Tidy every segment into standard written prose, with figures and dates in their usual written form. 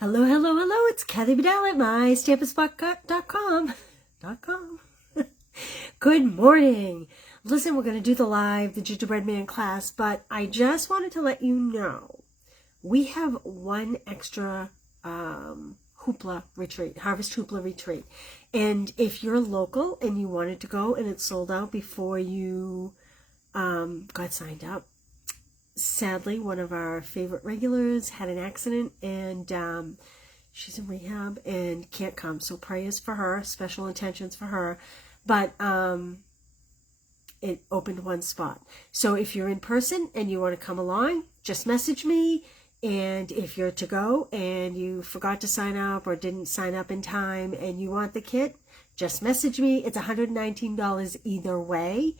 Hello, hello, hello. It's Kathy Bedell at mystampinspot.com. Good morning. Listen, we're going to do the Gingerbread Man class, but I just wanted to let you know we have one extra hoopla retreat, Harvest Hoopla retreat. And if you're local and you wanted to go and it's sold out before you got signed up, sadly, one of our favorite regulars had an accident and she's in rehab and can't come. So prayers for her, special intentions for her. But it opened one spot. So if you're in person and you want to come along, just message me. And if you're to go and you forgot to sign up or didn't sign up in time and you want the kit, just message me. It's $119 either way.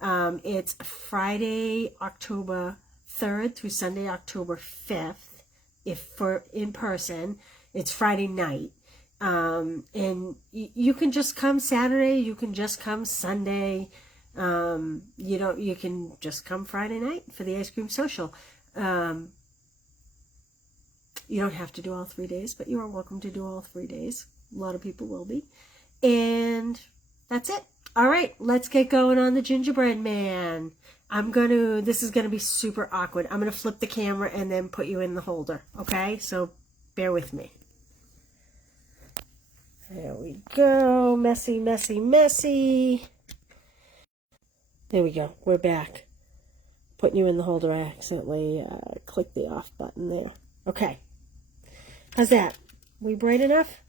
It's Friday, October 3rd through Sunday, October 5th. If for in person, it's Friday night. And you can just come Saturday, you can just come Sunday. You can just come Friday night for the ice cream social. You don't have to do all 3 days, but you are welcome to do all 3 days. A lot of people will be. And that's it. All right, let's get going on the Gingerbread Man. This is going to be super awkward. I'm going to flip the camera and then put you in the holder, okay? So bear with me. There we go. Messy, messy, messy. There we go. We're back. Putting you in the holder. I accidentally clicked the off button there. Okay. How's that? We bright enough?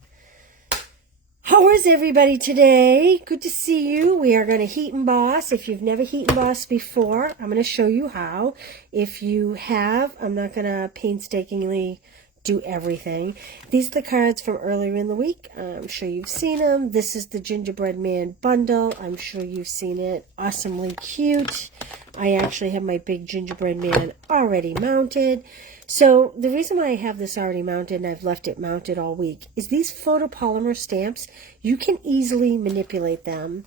How is everybody today? Good to see you. We are going to heat emboss. If you've never heat embossed before, I'm going to show you how. If you have, I'm not going to painstakingly do everything. These are the cards from earlier in the week. I'm sure you've seen them. This is the Gingerbread Man bundle. I'm sure you've seen it. Awesomely cute. I actually have my big Gingerbread Man already mounted. So the reason why I have this already mounted and I've left it mounted all week is these photopolymer stamps, you can easily manipulate them.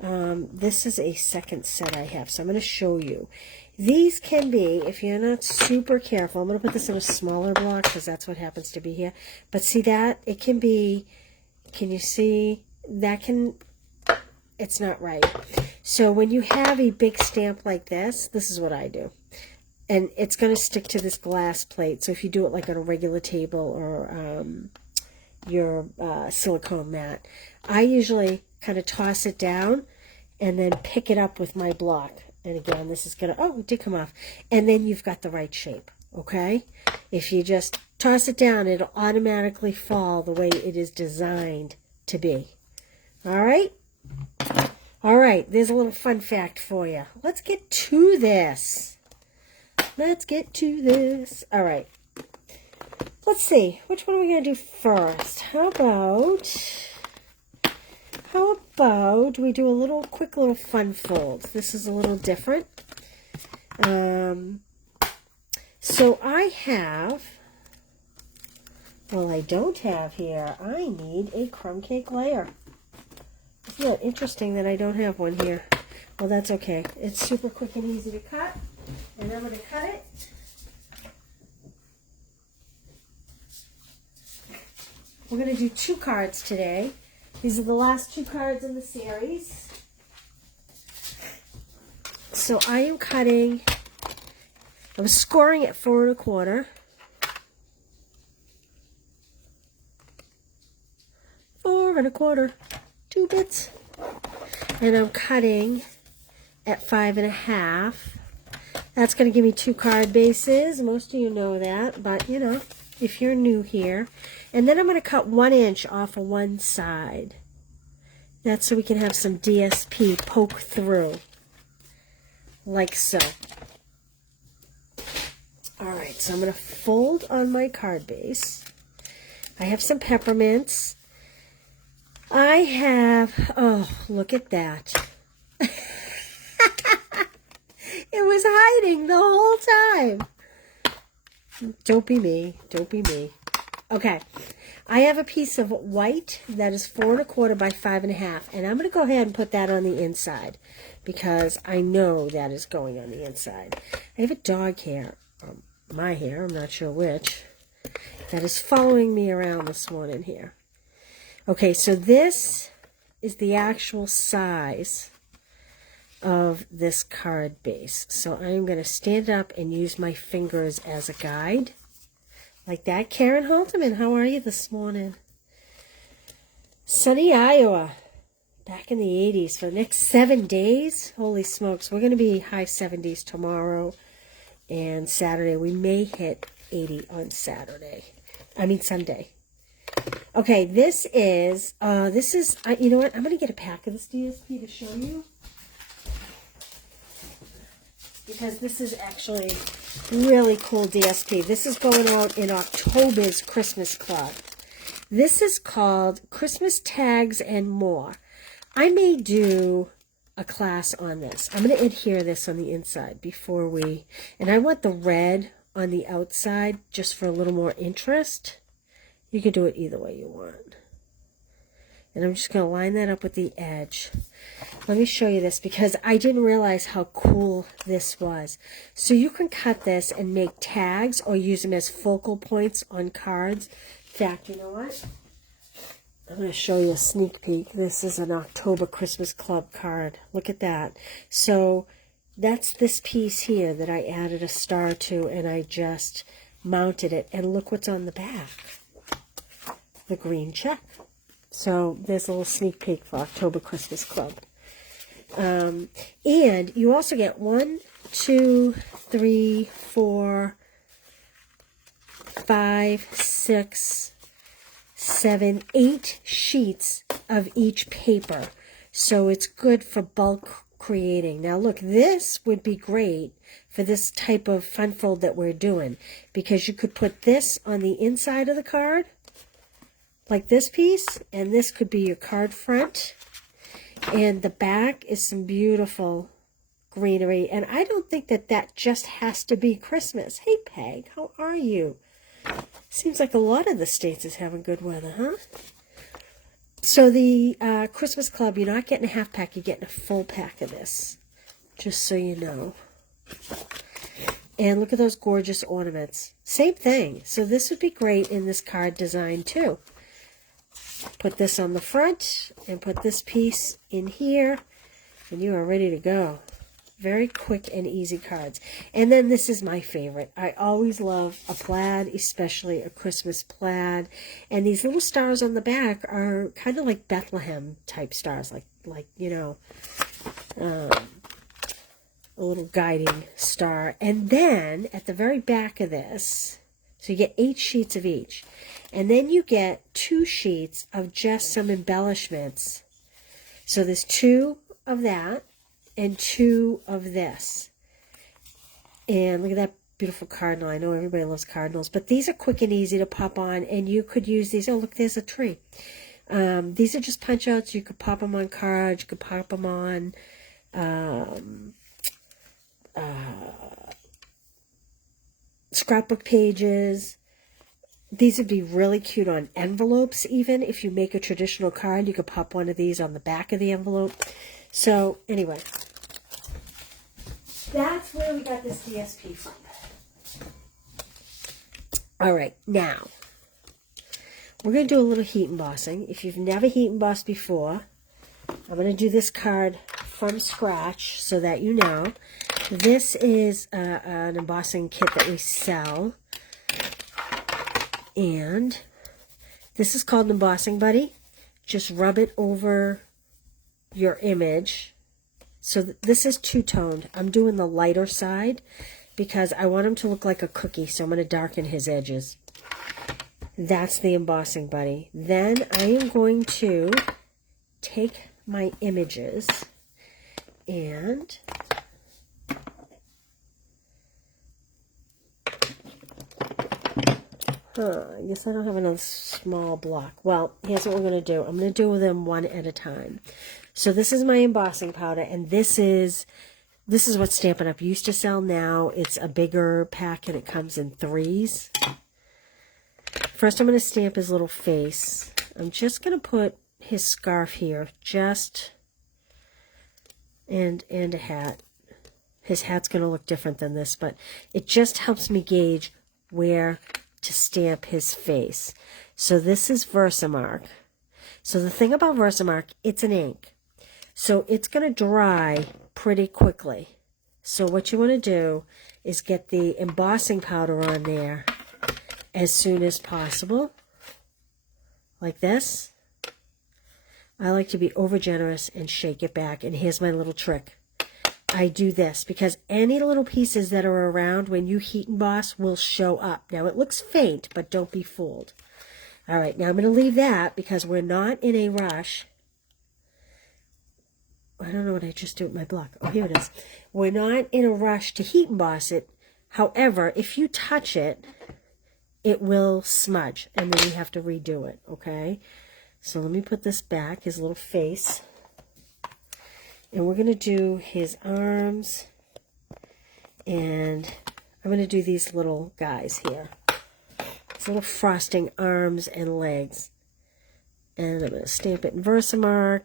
This is a second set I have, so I'm going to show you. These can be, if you're not super careful, I'm going to put this in a smaller block because that's what happens to be here. But see that? It can be, can you see? That can, it's not right. So when you have a big stamp like this is what I do. And it's going to stick to this glass plate. So if you do it like on a regular table or your silicone mat, I usually kind of toss it down and then pick it up with my block. And again, this is going to, oh, it did come off. And then you've got the right shape, okay? If you just toss it down, it'll automatically fall the way it is designed to be. All right? All right, there's a little fun fact for you. Let's get to this. Let's get to this. All right. Let's see. Which one are we going to do first? How about we do a little quick little fun fold? This is a little different. So I have, well, I don't have here. I need a crumb cake layer. Isn't that interesting that I don't have one here? Well, that's okay. It's super quick and easy to cut. And I'm going to cut it. We're going to do 2 cards today. These are the last 2 cards in the series. So I am cutting, I'm scoring at 4 1/4. 4 1/4. 2 bits. And I'm cutting at 5 1/2. That's going to give me 2 card bases. Most of you know that, but you know, if you're new here. And then I'm going to cut 1 inch off of one side. That's so we can have some DSP poke through. Like so. Alright, so I'm going to fold on my card base. I have some peppermints. I have, oh, look at that. It was hiding the whole time. Don't be me. Don't be me. Okay. I have a piece of white that is 4 1/4 by 5 1/2. And I'm going to go ahead and put that on the inside because I know that is going on the inside. I have a dog hair. My hair. I'm not sure which. that is following me around this morning here. Okay, so this is the actual size of this card base. So I'm going to stand up and use my fingers as a guide. Like that. Karen Halterman, how are you this morning? Sunny Iowa. Back in the 80s for the next 7 days. Holy smokes. We're going to be high 70s tomorrow and Saturday. We may hit 80 on Sunday. Okay, this is, you know what? I'm going to get a pack of this DSP to show you. Because this is actually really cool DSP. This is going out in October's Christmas Club. This is called Christmas Tags and More. I may do a class on this. I'm going to adhere this on the inside before and I want the red on the outside just for a little more interest. You can do it either way you want. And I'm just going to line that up with the edge. Let me show you this because I didn't realize how cool this was. So you can cut this and make tags or use them as focal points on cards. In fact, you know what? I'm going to show you a sneak peek. This is an October Christmas Club card. Look at that. So that's this piece here that I added a star to and I just mounted it. And look what's on the back. The green check. So there's a little sneak peek for October Christmas Club. And you also get 1, 2, 3, 4, 5, 6, 7, 8 sheets of each paper. So it's good for bulk creating. Now look, this would be great for this type of fun fold that we're doing because you could put this on the inside of the card like this piece, and this could be your card front, and the back is some beautiful greenery. And I don't think that just has to be Christmas. Hey Peg, how are you? Seems like a lot of the states is having good weather, huh? So the Christmas Club, you're not getting a half pack, you're getting a full pack of this, just so you know. And look at those gorgeous ornaments. Same thing. So this would be great in this card design too. Put this on the front and put this piece in here and you are ready to go. Very quick and easy cards. And then this is my favorite. I always love a plaid, especially a Christmas plaid. And these little stars on the back are kind of like Bethlehem type stars, like you know, a little guiding star. And then at the very back of this, so you get 8 sheets of each. And then you get 2 sheets of just some embellishments. So there's 2 of that and 2 of this. And look at that beautiful cardinal. I know everybody loves cardinals, but these are quick and easy to pop on, and you could use these. Oh, look, there's a tree. These are just punch outs. You could pop them on cards. You could pop them on scrapbook pages. These would be really cute on envelopes even. If you make a traditional card, you could pop one of these on the back of the envelope. So anyway, that's where we got this DSP from. All right, now we're going to do a little heat embossing. If you've never heat embossed before, I'm going to do this card from scratch so that you know. This is an embossing kit that we sell. And this is called an embossing buddy. Just rub it over your image. So this is two-toned. I'm doing the lighter side because I want him to look like a cookie. So I'm going to darken his edges. That's the embossing buddy. Then I am going to take my images and I guess I don't have another small block. Well, here's what we're going to do. I'm going to do them one at a time. So this is my embossing powder, and this is what Stampin' Up! Used to sell. Now it's a bigger pack, and it comes in 3s. First, I'm going to stamp his little face. I'm just going to put his scarf here, and a hat. His hat's going to look different than this, but it just helps me gauge where to stamp his face. So this is Versamark. So the thing about Versamark, it's an ink. So it's going to dry pretty quickly. So what you want to do is get the embossing powder on there as soon as possible. Like this. I like to be over generous and shake it back. And here's my little trick. I do this because any little pieces that are around when you heat emboss will show up. Now it looks faint, but don't be fooled. All right, now I'm going to leave that because we're not in a rush. I don't know what I just did with my block. Oh, here it is. We're not in a rush to heat emboss it. However, if you touch it, it will smudge, and then you have to redo it, okay? So let me put this back, his little face. And we're going to do his arms. And I'm going to do these little guys here. These little frosting arms and legs. And I'm going to stamp it in Versamark.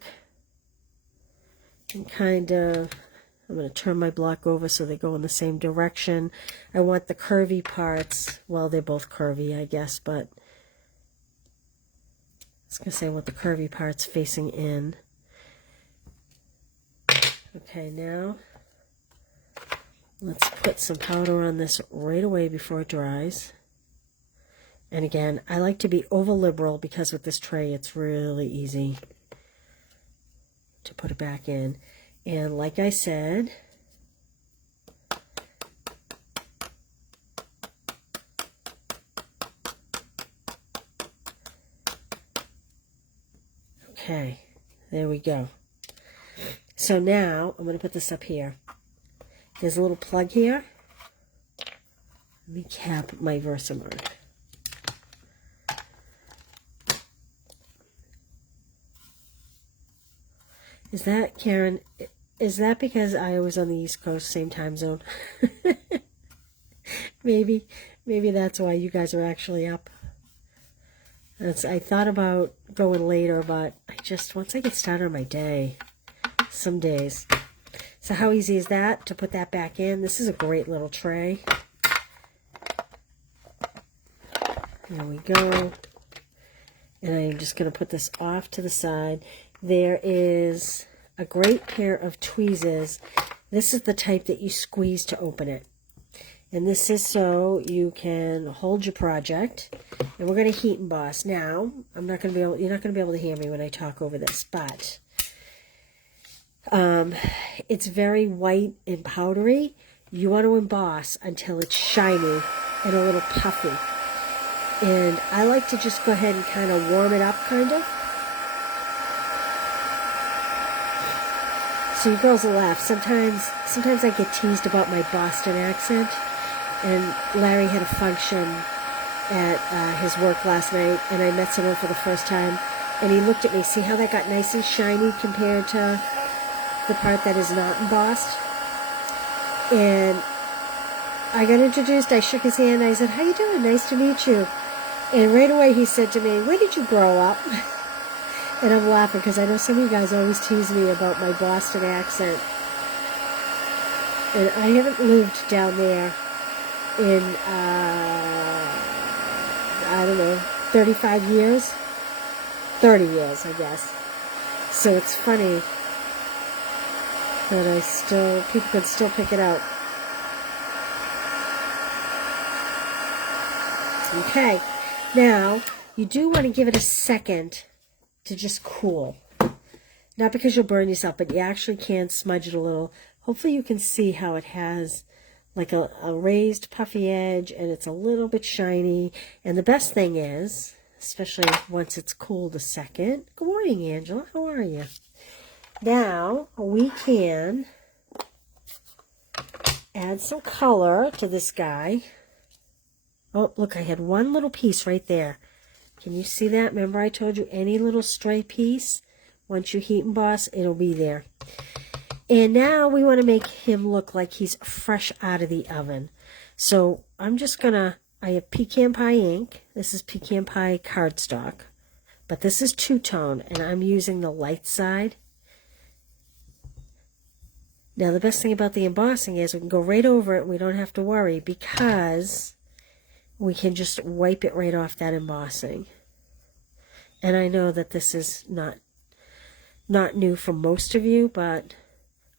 And kind of, I'm going to turn my block over so they go in the same direction. I want the curvy parts, well, they're both curvy, I guess, but I was going to say I want the curvy parts facing in. Okay, now let's put some powder on this right away before it dries. And again, I like to be over liberal because with this tray it's really easy to put it back in. And like I said, okay, there we go. So now I'm going to put this up here. There's a little plug here. Let me cap my Versamark. Is that, Karen, is that because I was on the East Coast, same time zone? maybe that's why you guys are actually up. I thought about going later, but once I get started on my day, some days. So how easy is that to put that back in? This is a great little tray. There we go. And I'm just going to put this off to the side. There is a great pair of tweezers. This is the type that you squeeze to open it. And this is so you can hold your project. And we're going to heat emboss. Now, you're not going to be able to hear me when I talk over this, but it's very white and powdery. You want to emboss until it's shiny and a little puffy. And I like to just go ahead and kind of warm it up, kind of. So you girls will laugh. Sometimes I get teased about my Boston accent. And Larry had a function at his work last night, and I met someone for the first time. And he looked at me. See how that got nice and shiny compared to the part that is not embossed? And I got introduced. I shook his hand. I said, "How you doing? Nice to meet you." And right away he said to me, "Where did you grow up?" And I'm laughing because I know some of you guys always tease me about my Boston accent. And I haven't lived down there in, I don't know, 35 years? 30 years, I guess. So it's funny that people can still pick it out. Okay. Now, you do want to give it a second to just cool. Not because you'll burn yourself, but you actually can smudge it a little. Hopefully you can see how it has like a raised puffy edge and it's a little bit shiny. And the best thing is, especially once it's cooled a second. Good morning, Angela. How are you? Now we can add some color to this guy. Oh, look, I had one little piece right there. Can you see that? Remember I told you any little stray piece, once you heat emboss, it'll be there. And now we want to make him look like he's fresh out of the oven. So I'm just going to, I have pecan pie ink. This is pecan pie cardstock. But this is two-tone, and I'm using the light side. Now the best thing about the embossing is we can go right over it and we don't have to worry because we can just wipe it right off that embossing. And I know that this is not new for most of you, but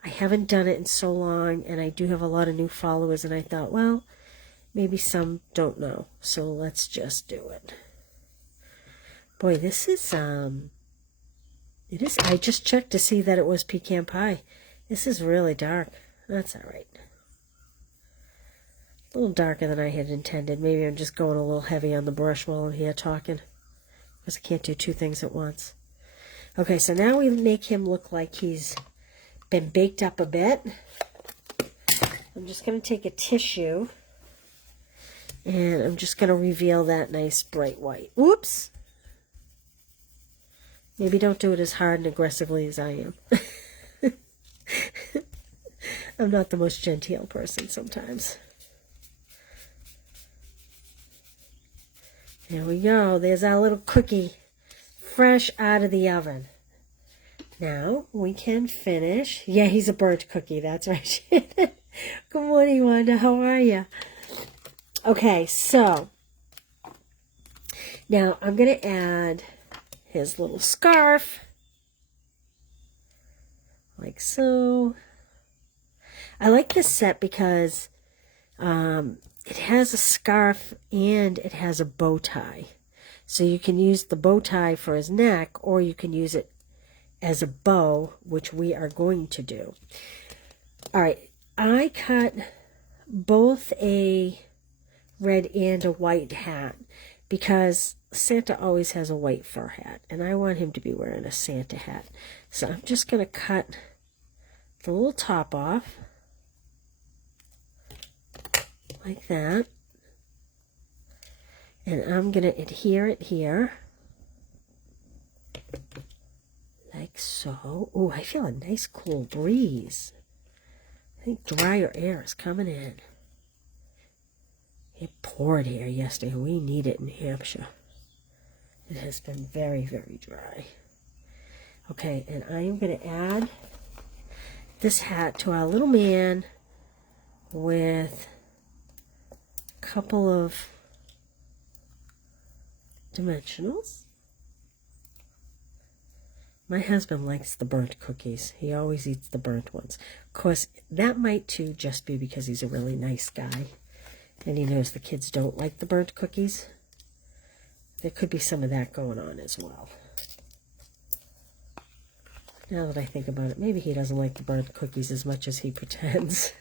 I haven't done it in so long, and I do have a lot of new followers, and I thought, well, maybe some don't know, so let's just do it. Boy, this is, it is, I just checked to see that it was pecan pie. This is really dark. That's all right. A little darker than I had intended. Maybe I'm just going a little heavy on the brush while I'm here talking, because I can't do two things at once. Okay, so now we make him look like he's been baked up a bit. I'm just going to take a tissue, and I'm just going to reveal that nice bright white. Whoops! Maybe don't do it as hard and aggressively as I am. I'm not the most genteel person sometimes. There we go. There's our little cookie, fresh out of the oven. Now we can finish. Yeah, he's a burnt cookie. That's right. Good morning, Wanda. How are you? Okay, so now I'm going to add his little scarf, like so. I like this set because it has a scarf and it has a bow tie. So you can use the bow tie for his neck, or you can use it as a bow, which we are going to do. All right, I cut both a red and a white hat because Santa always has a white fur hat, and I want him to be wearing a Santa hat. So I'm just going to cut the little top off like that, and I'm going to adhere it here like so. Oh, I feel a nice cool breeze. I think drier air is coming in. It poured here yesterday. We need it in Hampshire. It has been very, very dry. Okay, and I am going to add this hat to our little man with a couple of dimensionals. My husband likes the burnt cookies. He always eats the burnt ones. Of course, that might too just be because he's a really nice guy and he knows the kids don't like the burnt cookies. There could be some of that going on as well. Now that I think about it, maybe he doesn't like the burnt cookies as much as he pretends.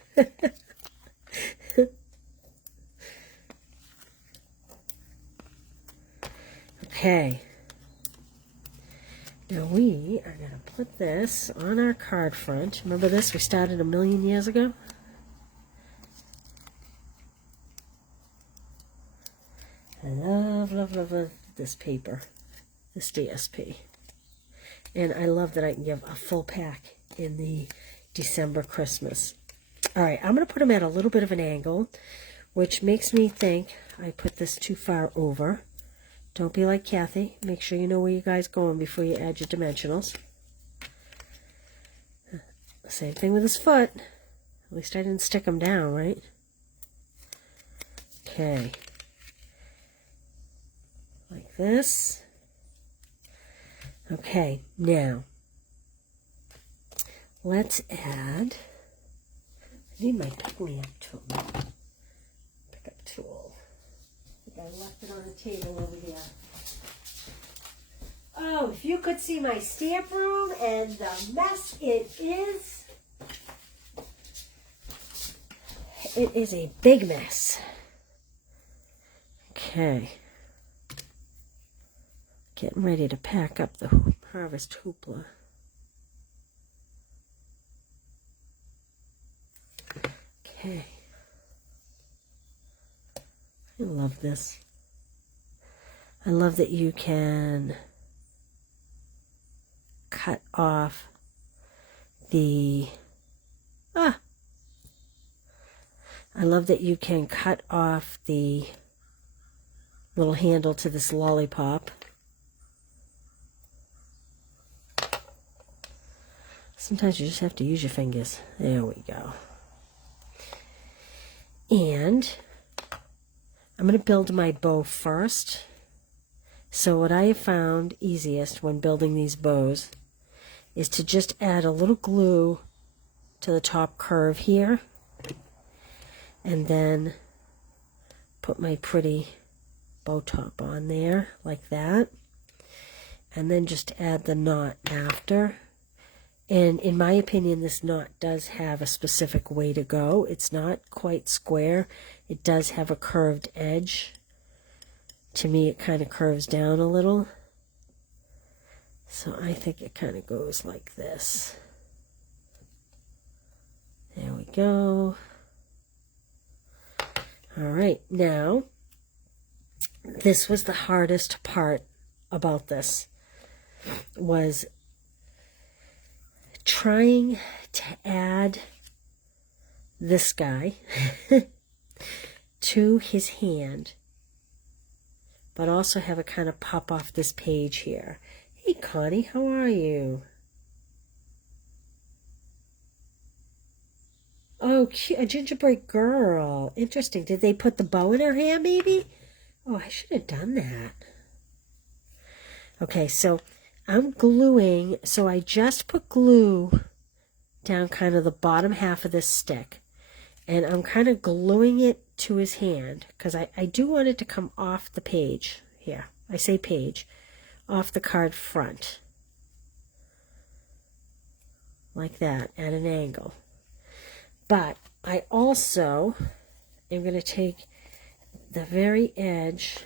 Okay. Now we are going to put this on our card front. Remember this? We started 1,000,000 years ago. I love, love, love, love this paper, this DSP. And I love that I can give a full pack in the December Christmas. All right, I'm going to put them at a little bit of an angle, which makes me think I put this too far over. Don't be like Kathy. Make sure you know where you guys are going before you add your dimensionals. Same thing with his foot. At least I didn't stick him down, right? Okay. Like this. Okay, now let's add, I need my pick-me-up tool. Pick-up tool. I think I left it on the table over here. Oh, if you could see my stamp room and the mess it is. It is a big mess. Okay. Getting ready to pack up the Harvest Hoopla. Okay. I love this. I love that you can cut off the... I love that you can cut off the little handle to this lollipop. Sometimes you just have to use your fingers. There we go. And I'm going to build my bow first. So what I have found easiest when building these bows is to just add a little glue to the top curve here, and then put my pretty bow top on there like that, and then just add the knot after. And in my opinion, this knot does have a specific way to go. It's not quite square. It does have a curved edge. To me, it kind of curves down a little. So I think it kind of goes like this. There we go. All right, now, this was the hardest part about this, was trying to add this guy to his hand, but also have it kind of pop off this page here. Hey, Connie, how are you? Oh, cute. A gingerbread girl. Interesting. Did they put the bow in her hair, maybe? Oh, I should have done that. Okay, so I'm gluing. So I just put glue down kind of the bottom half of this stick. And I'm kind of gluing it to his hand, because I do want it to come off the page here. I say page. Off the card front. Like that, at an angle. But I also am going to take the very edge.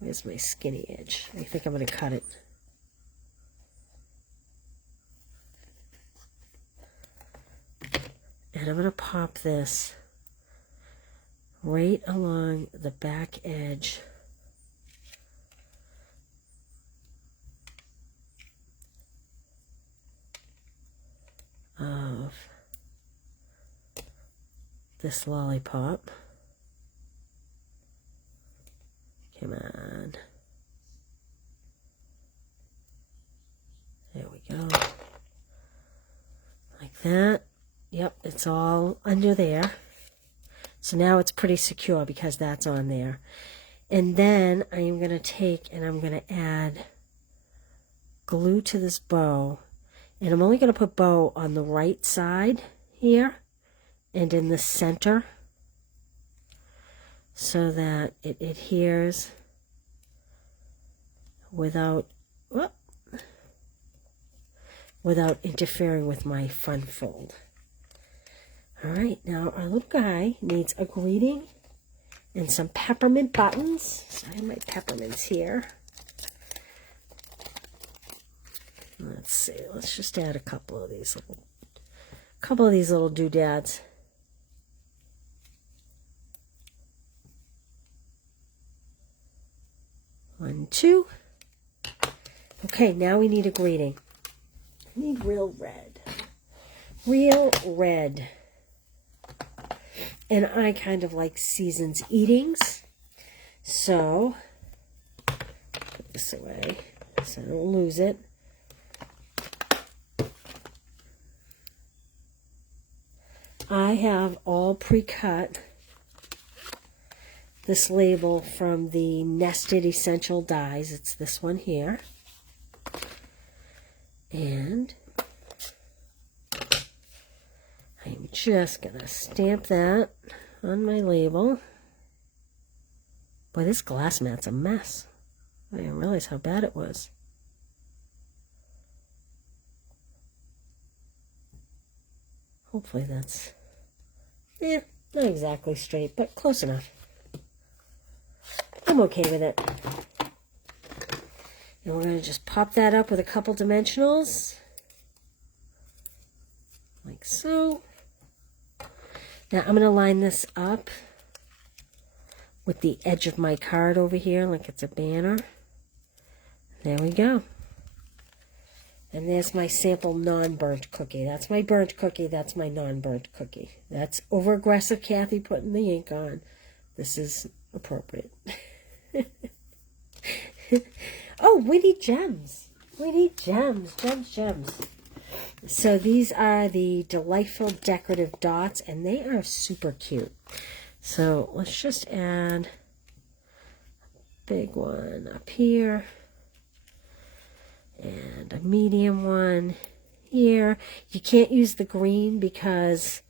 Where's my skinny edge? I think I'm going to cut it. And I'm going to pop this right along the back edge of this lollipop. Come on. There we go. Like that. Yep, it's all under there. So now it's pretty secure because that's on there. And then I am going to take and I'm going to add glue to this bow. And I'm only going to put bow on the right side here and in the center, so that it adheres without interfering with my front fold. All right, now our little guy needs a greeting and some peppermint buttons. So I have my peppermints here. Let's see. Let's just add a couple of these little doodads. One, two. Okay, now we need a greeting. I need real red. Real red. And I kind of like Season's Eatings. So, put this away so I don't lose it. I have all pre-cut this label from the Nested Essential Dies. It's this one here. And I'm just going to stamp that on my label. Boy, this glass mat's a mess. I didn't realize how bad it was. Hopefully that's, not exactly straight, but close enough. I'm okay with it. And we're going to just pop that up with a couple dimensionals. Like so. Now I'm going to line this up with the edge of my card over here like it's a banner. There we go. And there's my sample non-burnt cookie. That's my burnt cookie. That's my non-burnt cookie. That's over-aggressive Kathy putting the ink on. This is appropriate. Oh, we need gems. We need gems. Gems. So these are the Delightful Decorative Dots, and they are super cute. So let's just add a big one up here and a medium one here. You can't use the green because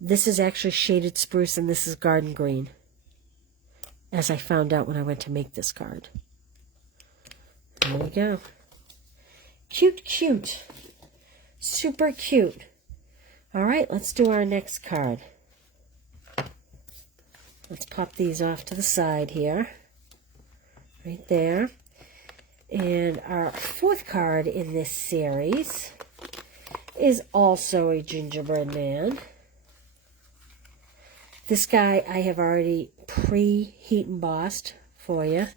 this is actually shaded spruce and this is garden green, as I found out when I went to make this card. There we go. Cute, cute. Super cute. All right, let's do our next card. Let's pop these off to the side here. Right there. And our fourth card in this series is also a gingerbread man. This guy I have already pre-heat embossed for you,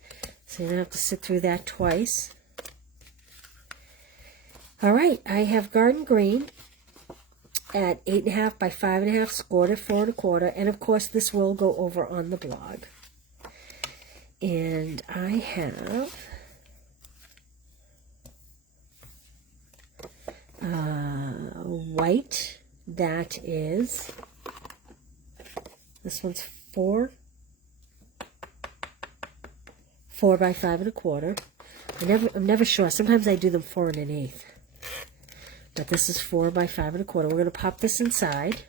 so you don't have to sit through that twice. All right, I have garden green at 8.5 by 5.5, scored at 4 1/4, and of course this will go over on the blog. And I have white, that is, this one's 4 by 5 1/4. I'm never sure. Sometimes I do them 4 1/8. But this is 4 by 5 1/4. We're going to pop this inside,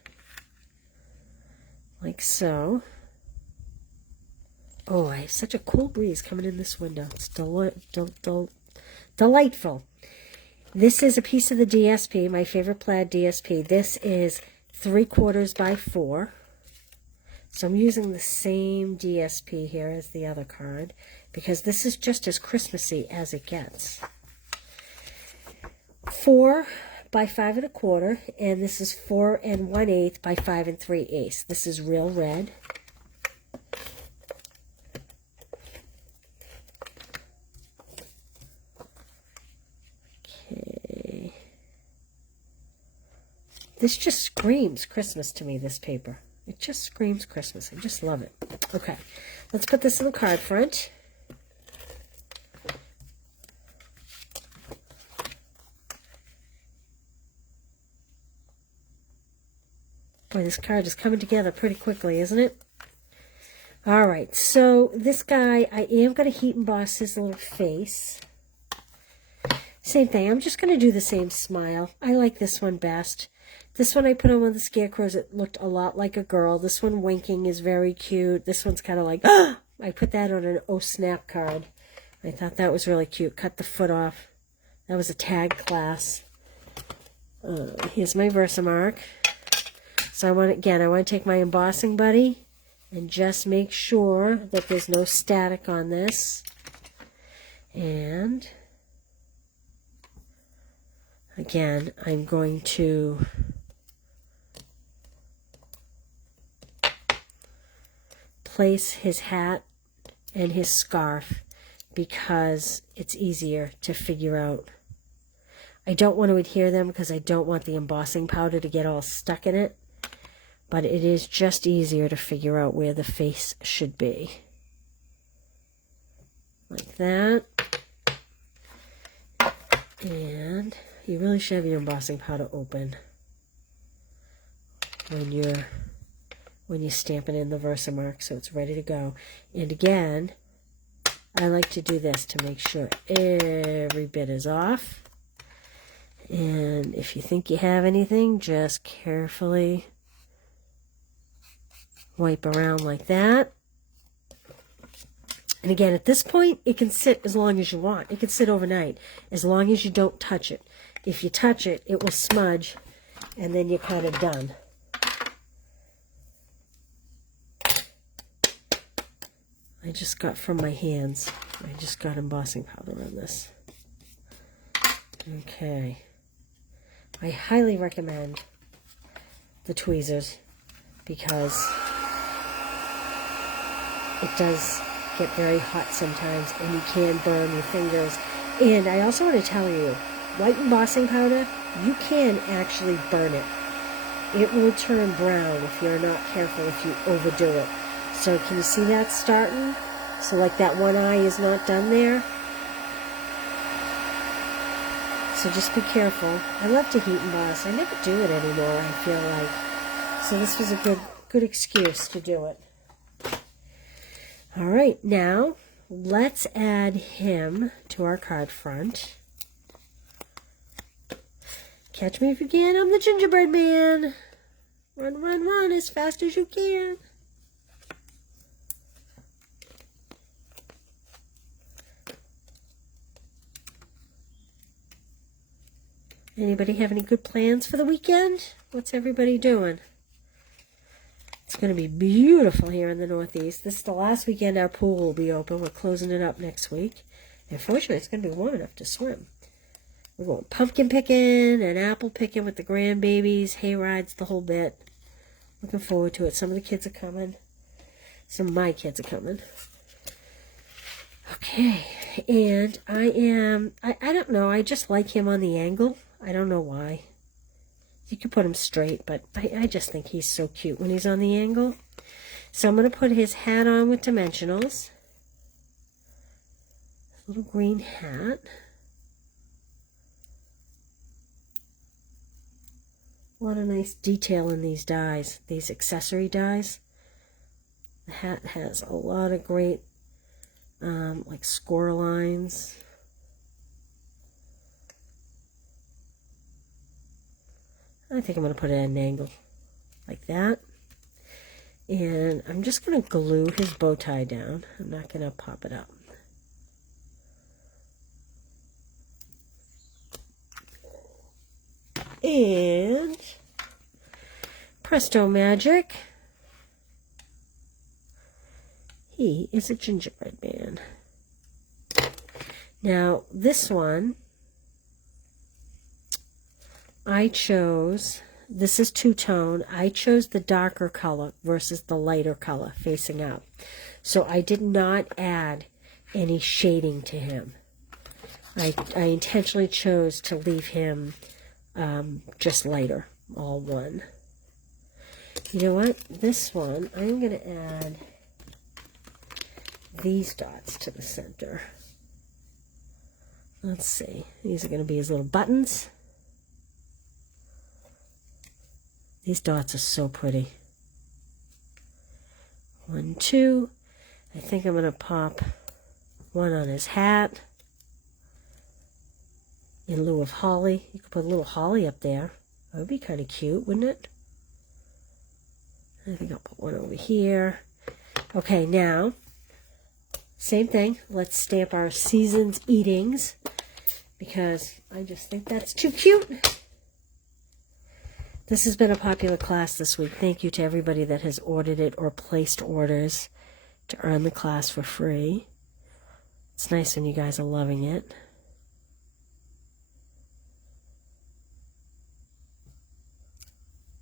like so. Oh, I have such a cool breeze coming in this window. It's delightful. This is a piece of the DSP, my favorite plaid DSP. This is 3/4 by 4. So I'm using the same DSP here as the other card because this is just as Christmassy as it gets. 4 by 5 1/4, and this is 4 1/8 by 5 3/8. This is real red. Okay. This just screams Christmas to me, this paper. It just screams Christmas. I just love it. Okay, let's put this in the card front. Boy, this card is coming together pretty quickly, isn't it? All right, so this guy, I am going to heat emboss his little face. Same thing. I'm just going to do the same smile. I like this one best. This one I put on one of the scarecrows. It looked a lot like a girl. This one winking is very cute. This one's kind of like, ah! I put that on an Oh Snap card. I thought that was really cute. Cut the foot off. That was a tag class. Here's my Versamark. So I want to take my embossing buddy and just make sure that there's no static on this. And again, I'm going to place his hat and his scarf because it's easier to figure out. I don't want to adhere them because I don't want the embossing powder to get all stuck in it. But it is just easier to figure out where the face should be. Like that. And you really should have your embossing powder open when you're stamping in the Versamark so it's ready to go. And again, I like to do this to make sure every bit is off. And if you think you have anything, just carefully wipe around like that. And again, at this point, it can sit as long as you want. It can sit overnight, as long as you don't touch it. If you touch it, it will smudge, and then you're kind of done. I just got from my hands. I just got embossing powder on this. Okay. I highly recommend the tweezers because it does get very hot sometimes and you can burn your fingers. And I also want to tell you, white embossing powder, you can actually burn it. It will turn brown if you're not careful, if you overdo it. So can you see that starting? So like that one eye is not done there. So just be careful. I love to heat emboss. I never do it anymore, I feel like. So this was a good excuse to do it. All right, now let's add him to our card front. Catch me if you can. I'm the Gingerbread Man. Run, run, run as fast as you can. Anybody have any good plans for the weekend? What's everybody doing? It's going to be beautiful here in the Northeast. This is the last weekend our pool will be open. We're closing it up next week. And fortunately, it's going to be warm enough to swim. We're going pumpkin picking and apple picking with the grandbabies, hay rides, the whole bit. Looking forward to it. Some of the kids are coming. Some of my kids are coming. Okay, and I don't know, I just like him on the angle. I don't know why. You could put him straight, but I just think he's so cute when he's on the angle. So I'm going to put his hat on with dimensionals. Little green hat. What a nice detail in these dies, these accessory dies. The hat has a lot of great like score lines. I think I'm going to put it at an angle like that. And I'm just going to glue his bow tie down. I'm not going to pop it up. And presto magic. He is a gingerbread man. Now, this one, I chose, this is two-tone. I chose the darker color versus the lighter color facing up. So I did not add any shading to him. I intentionally chose to leave him just lighter, all one. You know what? This one, I'm going to add these dots to the center. Let's see. These are going to be his little buttons. These dots are so pretty. 1, 2. I think I'm going to pop one on his hat in lieu of holly. You could put a little holly up there. That would be kind of cute, wouldn't it? I think I'll put one over here. Okay, now, same thing. Let's stamp our season's eatings because I just think that's too cute. This has been a popular class this week. Thank you to everybody that has ordered it or placed orders to earn the class for free. It's nice when you guys are loving it.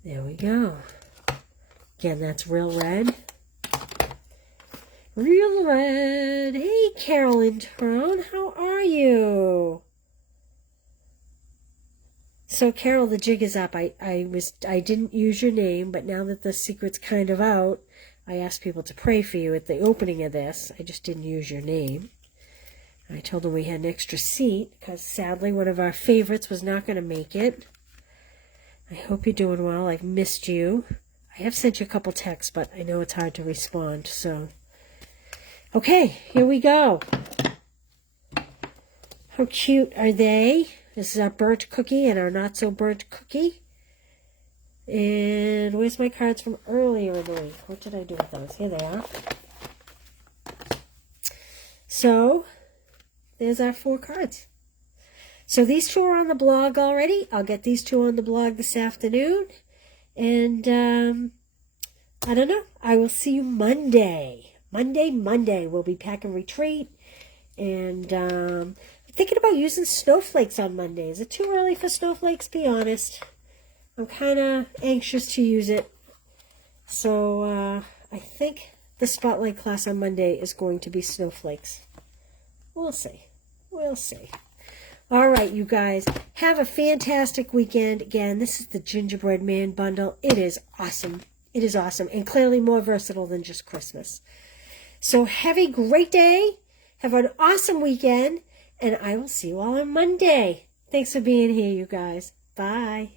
There we go. Again, that's real red. Real red. Hey, Carolyn Tyrone, how are you? So, Carol, the jig is up. I didn't use your name, but now that the secret's kind of out, I asked people to pray for you at the opening of this. I just didn't use your name. I told them we had an extra seat because, sadly, one of our favorites was not going to make it. I hope you're doing well. I've missed you. I have sent you a couple texts, but I know it's hard to respond, so... Okay, here we go. How cute are they? This is our burnt cookie and our not-so-burnt cookie. And where's my cards from earlier in the week? What did I do with those? Here they are. So, there's our 4 cards. So these 2 are on the blog already. I'll get these 2 on the blog this afternoon. And, I don't know. I will see you Monday. Monday. We'll be packing retreat. And, I'm thinking about using snowflakes on Monday. Is it too early for snowflakes? Be honest. I'm kind of anxious to use it. So, I think the Spotlight class on Monday is going to be snowflakes. We'll see. We'll see. All right, you guys. Have a fantastic weekend. Again, this is the Gingerbread Man bundle. It is awesome. It is awesome. And clearly more versatile than just Christmas. So have a great day. Have an awesome weekend. And I will see you all on Monday. Thanks for being here, you guys. Bye.